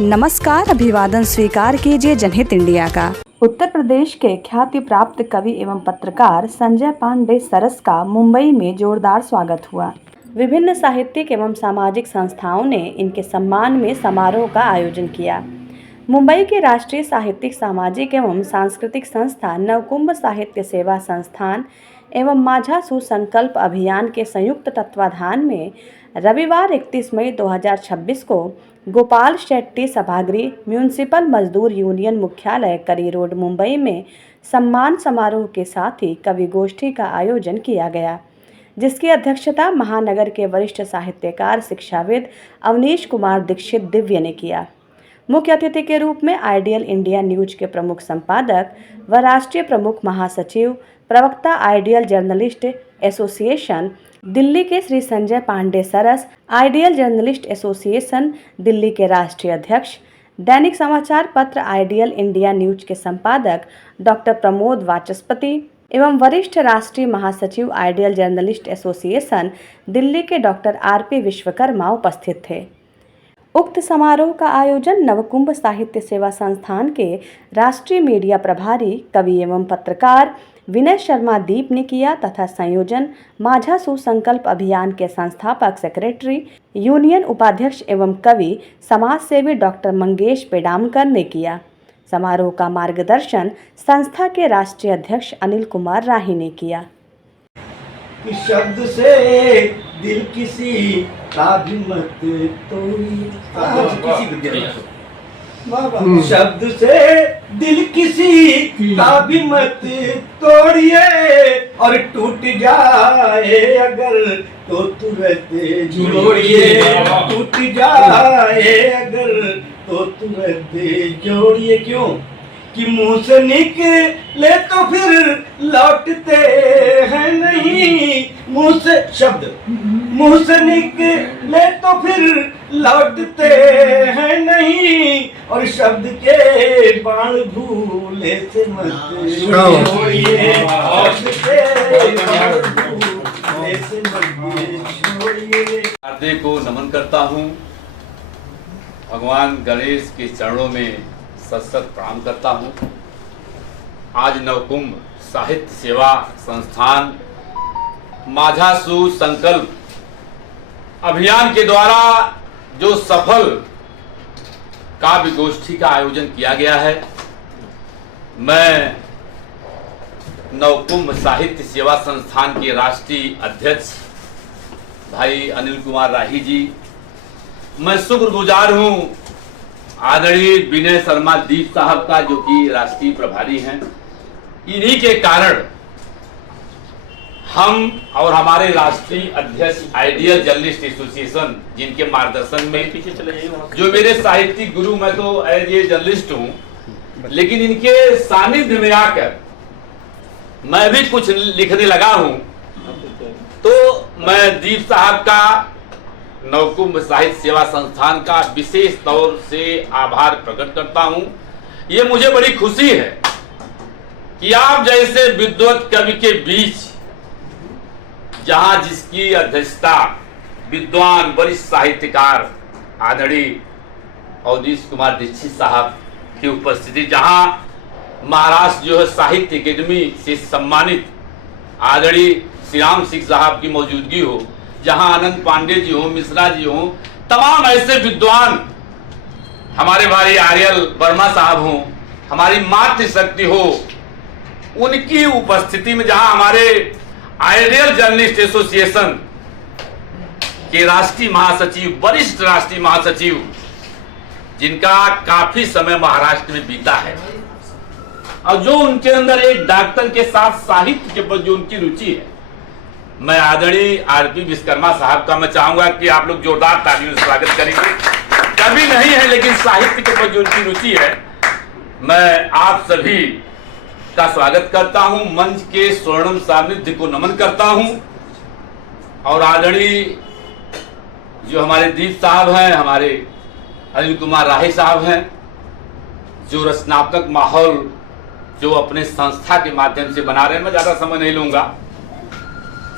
नमस्कार, अभिवादन स्वीकार कीजिए जनहित इंडिया का। उत्तर प्रदेश के ख्याति प्राप्त कवि एवं पत्रकार संजय पांडे सरस का मुंबई में जोरदार स्वागत हुआ। विभिन्न साहित्यिक एवं सामाजिक संस्थाओं ने इनके सम्मान में समारोह का आयोजन किया। मुंबई के राष्ट्रीय साहित्यिक, सामाजिक एवं सांस्कृतिक संस्था नवकुंभ साहित्य सेवा संस्थान एवं माझा सुसंकल्प अभियान के संयुक्त तत्वाधान में रविवार 31 मई 2026 को गोपाल शेट्टी सभागृह, म्यूनिसिपल मजदूर यूनियन मुख्यालय, करी रोड, मुंबई में सम्मान समारोह के साथ ही कवि गोष्ठी का आयोजन किया गया, जिसकी अध्यक्षता महानगर के वरिष्ठ साहित्यकार, शिक्षाविद अवनीश कुमार दीक्षित दिव्य ने किया। मुख्य अतिथि के रूप में आइडियल इंडिया न्यूज के प्रमुख संपादक व राष्ट्रीय प्रमुख महासचिव, प्रवक्ता आइडियल जर्नलिस्ट एसोसिएशन दिल्ली के श्री संजय पांडे सरस, आइडियल जर्नलिस्ट एसोसिएशन दिल्ली के राष्ट्रीय अध्यक्ष, दैनिक समाचार पत्र आइडियल इंडिया न्यूज के संपादक डॉक्टर प्रमोद वाचस्पति एवं वरिष्ठ राष्ट्रीय महासचिव आइडियल जर्नलिस्ट एसोसिएशन दिल्ली के डॉक्टर आरपी विश्वकर्मा उपस्थित थे। उक्त समारोह का आयोजन नवकुंभ साहित्य सेवा संस्थान के राष्ट्रीय मीडिया प्रभारी, कवि एवं पत्रकार विनय शर्मा दीप ने किया तथा संयोजन माझा सुसंकल्प अभियान के संस्थापक, सेक्रेटरी, यूनियन उपाध्यक्ष एवं कवि समाज सेवी डॉक्टर मंगेश पेडामकर ने किया। समारोह का मार्गदर्शन संस्था के राष्ट्रीय अध्यक्ष अनिल कुमार राही ने किया। शब्द से दिल किसी का भी मत तोड़िए, शब्द से दिल किसी का भी मत तोड़िए, और टूट जाए अगर तो तुरंत जोड़िए, टूट जाए अगर तो तुरंत जोड़िए। क्यों कि मुंह से निकले तो फिर लौटते हैं नहीं, मुंह से शब्द मुंह से निकले तो फिर लौटते हैं नहीं, और शब्द के बाण भूले से मत छोड़िए, शब्द के बाण भूले से मत छोड़िए। हार्दिक को नमन करता हूँ, भगवान गणेश के चरणों में सत प्रणाम करता हूँ। आज नवकुंभ साहित्य सेवा संस्थान माझा सुसंकल्प अभियान के द्वारा जो सफल काव्य गोष्ठी का आयोजन किया गया है, मैं नवकुंभ साहित्य सेवा संस्थान के राष्ट्रीय अध्यक्ष भाई अनिल कुमार राही जी, मैं शुक्रगुजार हूँ आदरणीय विनय शर्मा दीप साहब का, जो कि राष्ट्रीय प्रभारी हैं। इन्हीं के कारण हम और हमारे राष्ट्रीय अध्यक्ष आइडियल जर्नलिस्ट एसोसिएशन, जिनके मार्गदर्शन में, जो मेरे साहित्यिक गुरु, मैं तो एज ए जर्नलिस्ट हूँ, लेकिन इनके सानिध्य में आकर मैं भी कुछ लिखने लगा हूँ, तो मैं दीप साहब का, नवकुंभ साहित्य सेवा संस्थान का विशेष तौर से आभार प्रकट करता हूं। ये मुझे बड़ी खुशी है कि आप जैसे विद्वत कवि के बीच, जहां जिसकी अध्यक्षता विद्वान वरिष्ठ साहित्यकार आदरणीय अवनीश कुमार दीक्षित साहब की उपस्थिति, जहां महाराष्ट्र जो है साहित्य अकेडमी से सम्मानित आदरणीय श्री राम सिंह साहब की मौजूदगी हो, जहां आनंद पांडे जी हो, मिश्रा जी हो, तमाम ऐसे विद्वान, हमारे भाई आर्यल वर्मा साहब हो, हमारी मातृशक्ति हो, उनकी उपस्थिति में, जहां हमारे आइडियल जर्नलिस्ट एसोसिएशन के राष्ट्रीय महासचिव, वरिष्ठ राष्ट्रीय महासचिव, जिनका काफी समय महाराष्ट्र में बीता है, और जो उनके अंदर एक डॉक्टर के साथ साहित्य के प्रति जो उनकी रुचि है, मैं आदरणीय आरपी विश्वकर्मा साहब का मैं चाहूंगा कि आप लोग जोरदार तालियों से स्वागत करेंगे। कभी नहीं है, लेकिन साहित्य के प्रति जो उनकी रुचि है, मैं आप सभी का स्वागत करता हूं। मंच के स्वर्णिम सानिध्य को नमन करता हूं, और आदरणीय जो हमारे दीप साहब हैं, हमारे अनिल कुमार राही साहब हैं, जो रचनात्मक माहौल जो अपने संस्था के माध्यम से बना रहे हैं। मैं ज्यादा समय नहीं लूंगा।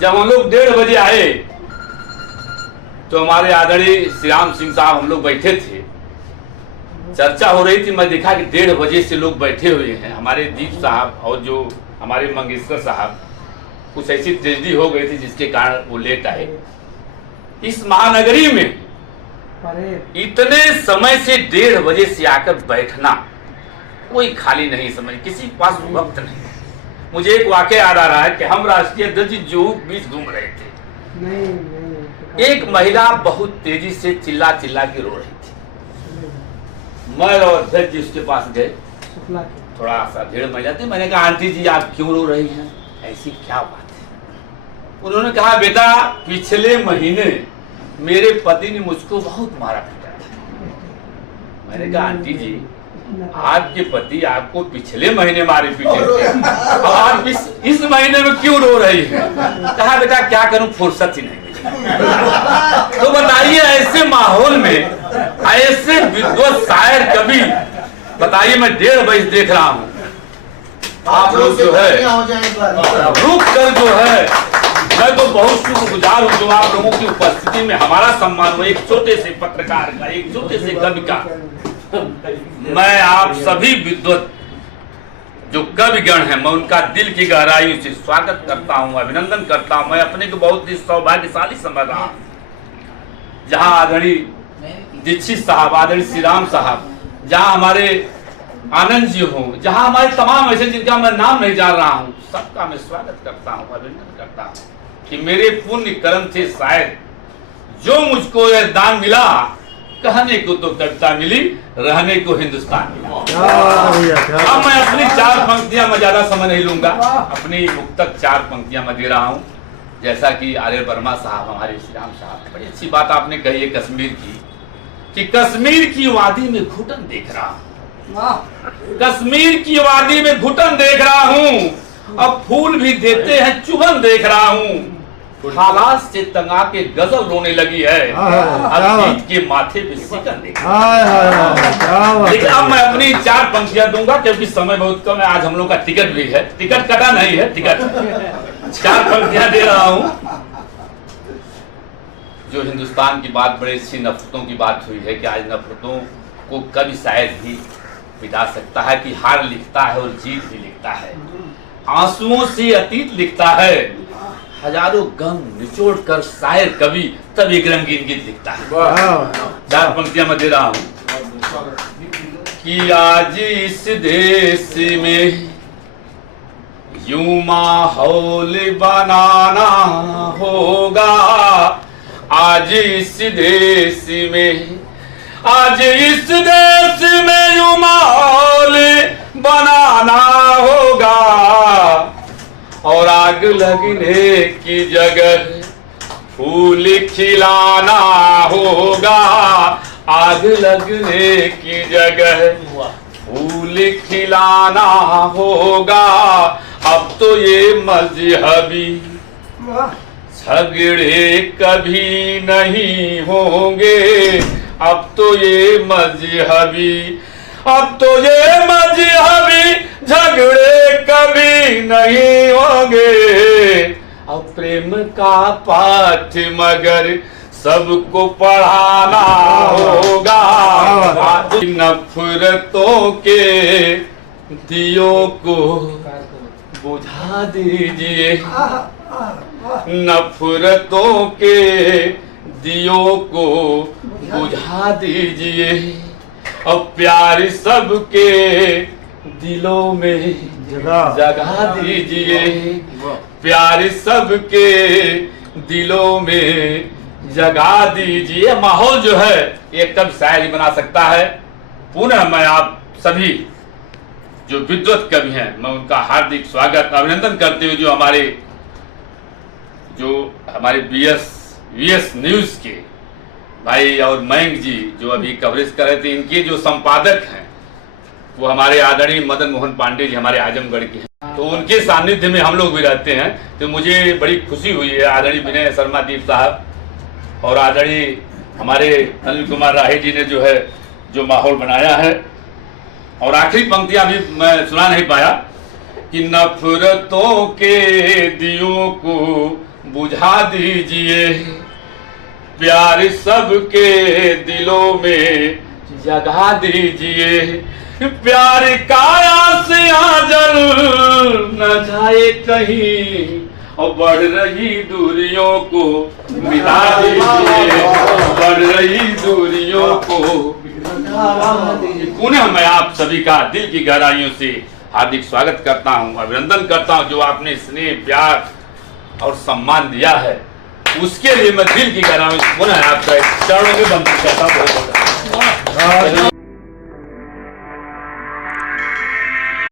जब हम लोग 1:30 बजे आए तो हमारे आदरणीय श्री राम सिंह साहब हम लोग बैठे थे, चर्चा हो रही थी, मैं देखा कि 1:30 बजे से लोग बैठे हुए हैं। हमारे दीप साहब और जो हमारे मंगेशकर साहब, कुछ ऐसी ट्रेजेडी हो गई थी जिसके कारण वो लेट आए। इस महानगरी में इतने समय से 1:30 बजे से आकर बैठना, कोई खाली नहीं समझ, किसी के पास वक्त नहीं। मुझे एक वाकया याद आ रहा है कि हम राष्ट्रीय अध्यक्ष जो बीच घूम रहे थे, एक महिला बहुत तेजी से चिल्ला चिल्ला के रो रही थी। मैं और अध्यक्ष जी उसके पास गए, थोड़ा सा भीड़ महिला थी। मैंने कहा, आंटी जी आप क्यों रो रही हैं, ऐसी क्या बात है? उन्होंने कहा, बेटा पिछले महीने मेरे पति ने मुझको बहुत मारा पीटा था। मैंने कहा, आंटी जी आपके पति आपको पिछले महीने मारे पीटे थे, और आप इस महीने में क्यों रो रही हैं? कहा, बेटा क्या करूं, फुर्सत ही नहीं मिली। तो बताइए ऐसे माहौल में ऐसे विद्वत शायर कवि, बताइए मैं 1:30 बजे देख रहा हूं, आप लोग जो है रुक कर जो है, मैं तो बहुत शुक्रगुजार हूं जो आप लोगों की उपस्थिति में हमारा सम्मान हुआ, एक छोटे से पत्रकार का, एक छोटे से कवि का। मैं आप सभी विद्वत जो कविगण हैं, मैं उनका दिल की गहराई से स्वागत करता हूं, अभिनंदन करता हूं। मैं अपने को बहुत ही सौभाग्यशाली समझ रहा हूं, जहां आदरणीय दीक्षित साहब, आदरणीय श्री राम साहब, जहां हमारे आनंद जी हो, जहां हमारे तमाम ऐसे जिनका मैं नाम नहीं जान रहा हूं, सबका मैं स्वागत करता हूं, अभिनंदन करता हूं कि मेरे पुण्य कर्म से शायद जो मुझको यह दान मिला, कहने को तो कविता मिली, रहने को हिंदुस्तान मिला। अब मैं अपनी 4 पंक्तियां, मैं ज्यादा समय नहीं लूंगा, अपनी मुक्तक 4 पंक्तियां मैं दे रहा हूं। जैसा कि आर्य वर्मा साहब, हमारे श्री राम साहब, बड़ी अच्छी बात आपने कही है कश्मीर की, कि कश्मीर की वादी में घुटन देख रहा हूं, कश्मीर की वादी में घुटन देख रहा हूं, अब फूल भी देते हैं चुभन देख रहा हूं, हालात से तंगा के गजल रोने लगी है, अब गीत के माथे पे सिकन देख रहा हूं। लेकिन अब मैं अपनी 4 पंक्तियां दूंगा क्योंकि समय बहुत कम है, आज हम लोग का टिकट भी है, टिकट कटा नहीं है, टिकट 4 पंक्तियां दे रहा हूं। जो हिंदुस्तान की बात, बड़े अच्छी नफरतों की बात हुई है कि आज नफरतों को कभी शायद भी मिटा सकता है, कि हार लिखता है और जीत भी लिखता है, आंसुओं से अतीत लिखता है, हजारों गम निचोड़ कर शायर कवि तब एक रंगीन गीत लिखता है। 4 पंक्तियां मैं दे रहा हूं कि आज इस देश में यूं माहौल बनाना होगा, आज इस देश में, आज इस देश में यूं माहौल बनाना होगा, और आग लगने की जगह फूल खिलाना होगा, आग लगने की जगह फूल खिलाना होगा। अब तो ये मजहबी झगड़े कभी नहीं होंगे, अब तो ये मजहबी झगड़े कभी नहीं होंगे। अब प्रेम का पाठ मगर सबको पढ़ाना होगा, नफरतों के दियों को बुझा दीजिए, नफरतों के दियों को बुझा दीजिए, और प्यार सबके दिलों में जगा दीजिए, प्यार सबके दिलों में जगा दीजिए। माहौल जो है ये कब शायरी बना सकता है। पुनः मैं आप सभी जो विद्वत कवि हैं, मैं उनका हार्दिक स्वागत अभिनंदन करते हुए, जो हमारे वीएस न्यूज के भाई और मयंक जी जो अभी कवरेज कर रहे थे, इनके जो संपादक हैं वो हमारे आदरणीय मदन मोहन पांडे जी, हमारे आजमगढ़ के हैं, तो उनके सानिध्य में हम लोग भी रहते हैं, तो मुझे बड़ी खुशी हुई है। आदरणीय विनय शर्मा दीप साहब और आदरणीय हमारे अनिल कुमार राही जी ने जो माहौल बनाया है। और आखिरी पंक्तियां भी मैं सुना नहीं पाया कि नफरतों के दियों को बुझा दीजिए, प्यार सबके दिलों में जगा दीजिए, प्यार काया से आजल न जाए कहीं, और बढ़ रही दूरियों को मिटा दीजिए, बढ़ रही दूरियों को मिटा दीजिए। पुनः मैं आप सभी का दिल की गहराइयों से हार्दिक स्वागत करता हूं, अभिनंदन करता हूं। जो आपने स्नेह, प्यार और सम्मान दिया है, उसके लिए मैं दिल की गहराइयों से पुनः आपका चरणों में बंद करता हूं।